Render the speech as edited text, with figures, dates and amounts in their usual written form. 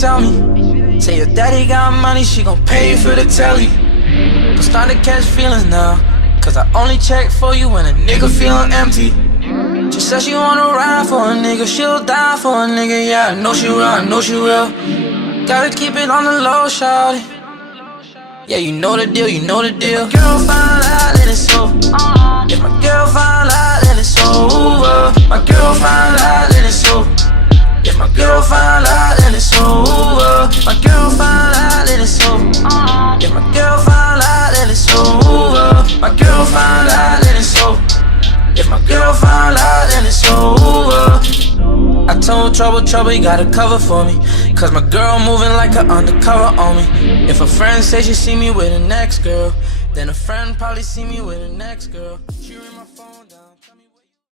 tell me. Say your daddy got money, she gon' pay for the telly. Don't start to catch feelings now, cause I only check for you when a nigga feelin' empty. She said she wanna ride for a nigga, she'll die for a nigga. Yeah, I know she will, I know she will. Gotta keep it on the low, shawty. Yeah, you know the deal, you know the deal. If my girl find out, then it's over. If my girl find out, then it's over. My girl find out, then it's over. If my girl find out, then it's over. My girl find out, then it's over. If my girl find out, then it's over. My girl find out, then it's over. If my girl find out, then it's over. I told Trouble, you gotta cover for me, cause my girl moving like her undercover on me. If a friend says she see me with the next girl, then a friend probably see me with the next girl.